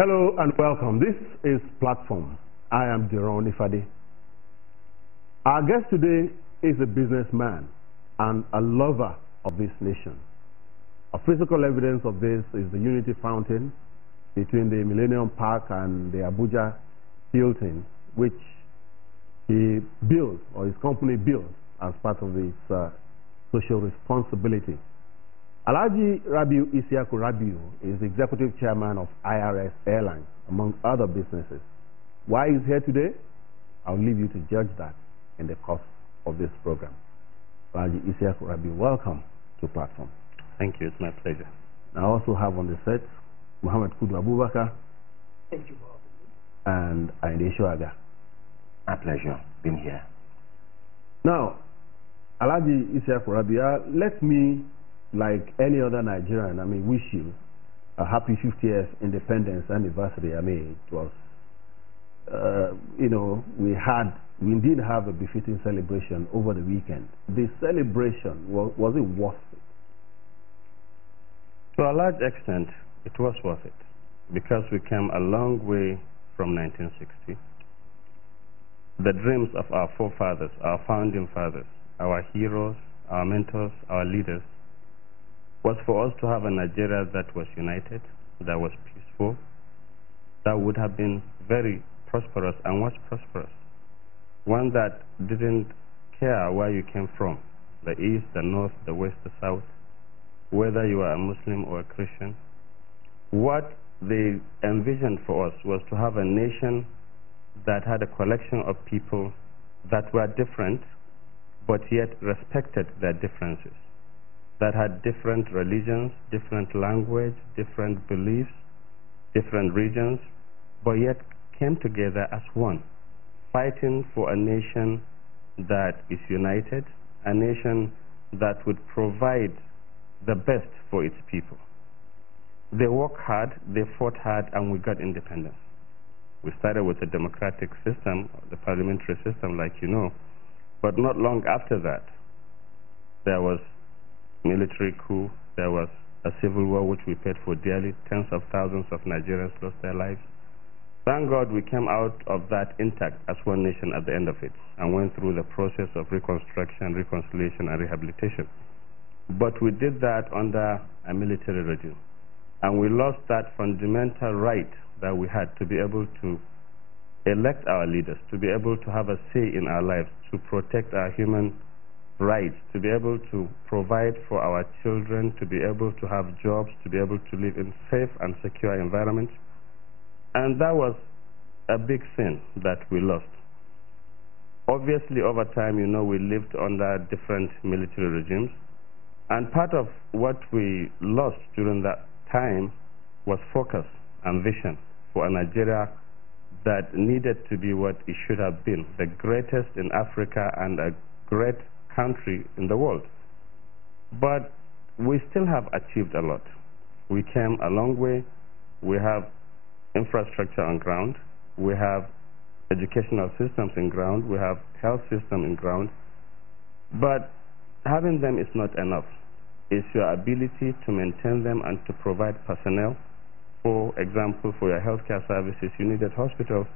Hello and welcome. This is Platform. I am Jerome Ifadi. Our guest today is a businessman and a lover of this nation. A physical evidence of this is the Unity Fountain between the Millennium Park and the Abuja Hilton, which he built, or his company built, as part of its social responsibility. Alhaji Rabiu Isyaku Rabiu is the executive chairman of IRS Airlines, among other businesses. Why he's here today? I'll leave you to judge that in the course of this program. Alhaji Isyaku Rabiu, welcome to Platform. Thank you, it's my pleasure. I also have on the set Muhammad Kudu Abubakar. Thank you, and Ainde Shuaga. My pleasure being here. Now, Alhaji Isyaku Rabiu, let me, like any other Nigerian, wish you a happy 50th independence anniversary. It was, we did have a befitting celebration over the weekend. The celebration, was it worth it? To a large extent, it was worth it, because we came a long way from 1960. The dreams of our forefathers, our founding fathers, our heroes, our mentors, our leaders, was for us to have a Nigeria that was united, that was peaceful, that would have been very prosperous and was prosperous. One that didn't care where you came from, the east, the north, the west, the south, whether you are a Muslim or a Christian. What they envisioned for us was to have a nation that had a collection of people that were different, but yet respected their differences, that had different religions, different language, different beliefs, different regions, but yet came together as one, fighting for a nation that is united, a nation that would provide the best for its people. They worked hard, they fought hard, and we got independence. We started with a democratic system, the parliamentary system, like you know, but not long after that, there was military coup, there was a civil war which we paid for dearly. Tens of thousands of Nigerians lost their lives. Thank God we came out of that intact as one nation at the end of it and went through the process of reconstruction, reconciliation, and rehabilitation. But we did that under a military regime, and we lost that fundamental right that we had to be able to elect our leaders, to be able to have a say in our lives, to protect our human rights, to be able to provide for our children, to be able to have jobs, to be able to live in safe and secure environments. And that was a big sin that we lost. Obviously, over time, we lived under different military regimes, and part of what we lost during that time was focus and vision for a Nigeria that needed to be what it should have been, the greatest in Africa and a great country in the world. But we still have achieved a lot. We came a long way. We have infrastructure on ground. We have educational systems in ground. We have health system in ground. But having them is not enough. It's your ability to maintain them and to provide personnel. For example, for your healthcare services, you needed hospitals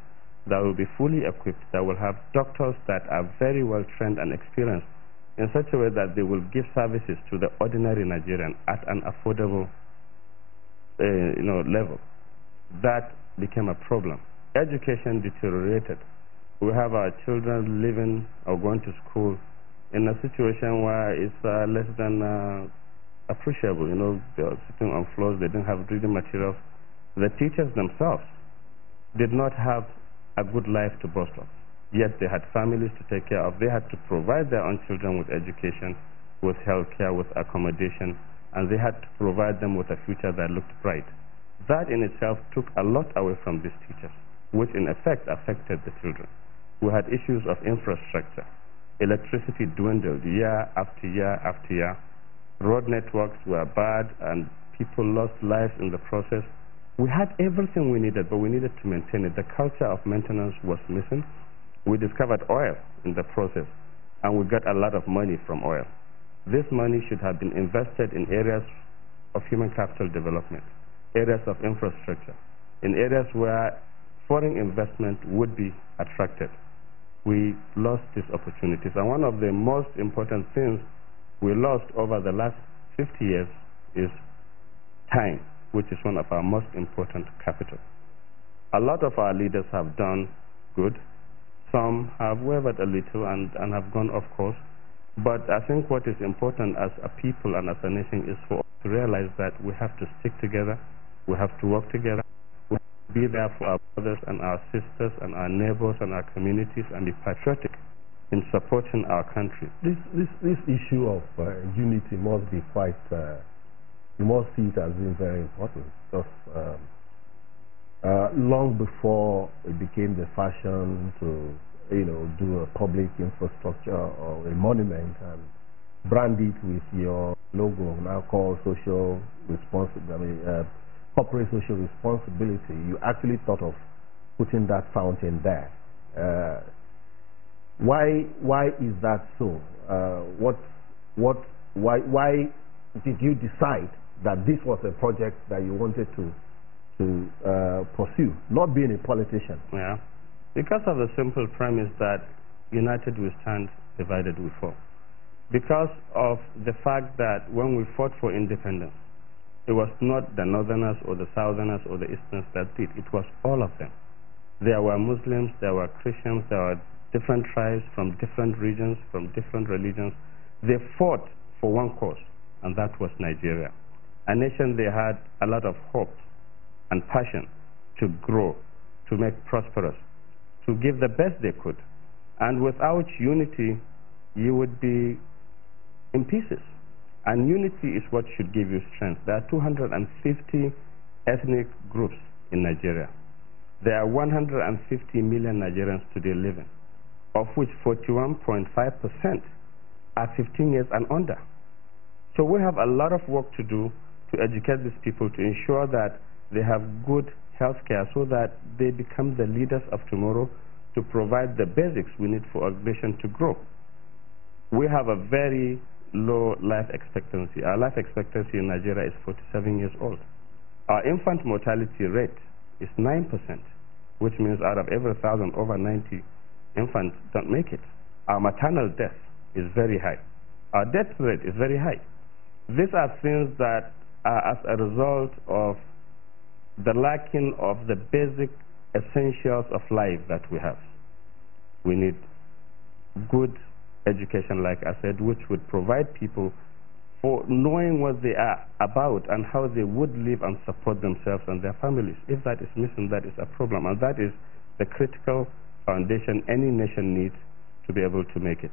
that will be fully equipped, that will have doctors that are very well trained and experienced in such a way that they will give services to the ordinary Nigerian at an affordable level. That became a problem. Education deteriorated. We have our children living or going to school in a situation where it's less than appreciable. They are sitting on floors, they didn't have reading materials. The teachers themselves did not have a good life to boast of. Yet they had families to take care of. They had to provide their own children with education, with health care, with accommodation, and they had to provide them with a future that looked bright. That in itself took a lot away from these teachers, which in effect affected the children. We had issues of infrastructure. Electricity dwindled year after year after year. Road networks were bad, and people lost lives in the process. We had everything we needed, but we needed to maintain it. The culture of maintenance was missing. We discovered oil in the process, and we got a lot of money from oil. This money should have been invested in areas of human capital development, areas of infrastructure, in areas where foreign investment would be attracted. We lost these opportunities. And one of the most important things we lost over the last 50 years is time, which is one of our most important capital. A lot of our leaders have done good. Some have wavered a little and have gone off course. But I think what is important as a people and as a nation is for us to realize that we have to stick together, we have to work together, we have to be there for our brothers and our sisters and our neighbors and our communities and be patriotic in supporting our country. This issue of unity must be quite, you must see it as being very important. Because long before it became the fashion to do a public infrastructure or a monument and brand it with your logo, now called social responsibility, corporate social responsibility, you actually thought of putting that fountain there. Why is that so? Why did you decide that this was a project that you wanted to pursue, not being a politician? Yeah. Because of the simple premise that united we stand, divided we fall. Because of the fact that when we fought for independence, it was not the northerners or the southerners or the easterners that did, it was all of them. There were Muslims, there were Christians, there were different tribes from different regions, from different religions. They fought for one cause, and that was Nigeria. A nation they had a lot of hope and passion to grow, to make prosperous, to give the best they could. And without unity, you would be in pieces. And unity is what should give you strength. There are 250 ethnic groups in Nigeria. There are 150 million Nigerians today living, of which 41.5% are 15 years and under. So we have a lot of work to do to educate these people, to ensure that they have good health care so that they become the leaders of tomorrow, to provide the basics we need for our nation to grow. We have a very low life expectancy. Our life expectancy in Nigeria is 47 years old. Our infant mortality rate is 9%, which means out of every 1,000 over 90 infants don't make it. Our maternal death is very high. Our death rate is very high. These are things that are as a result of the lacking of the basic essentials of life that we have. We need good education, like I said, which would provide people for knowing what they are about and how they would live and support themselves and their families. If that is missing, that is a problem, and that is the critical foundation any nation needs to be able to make it.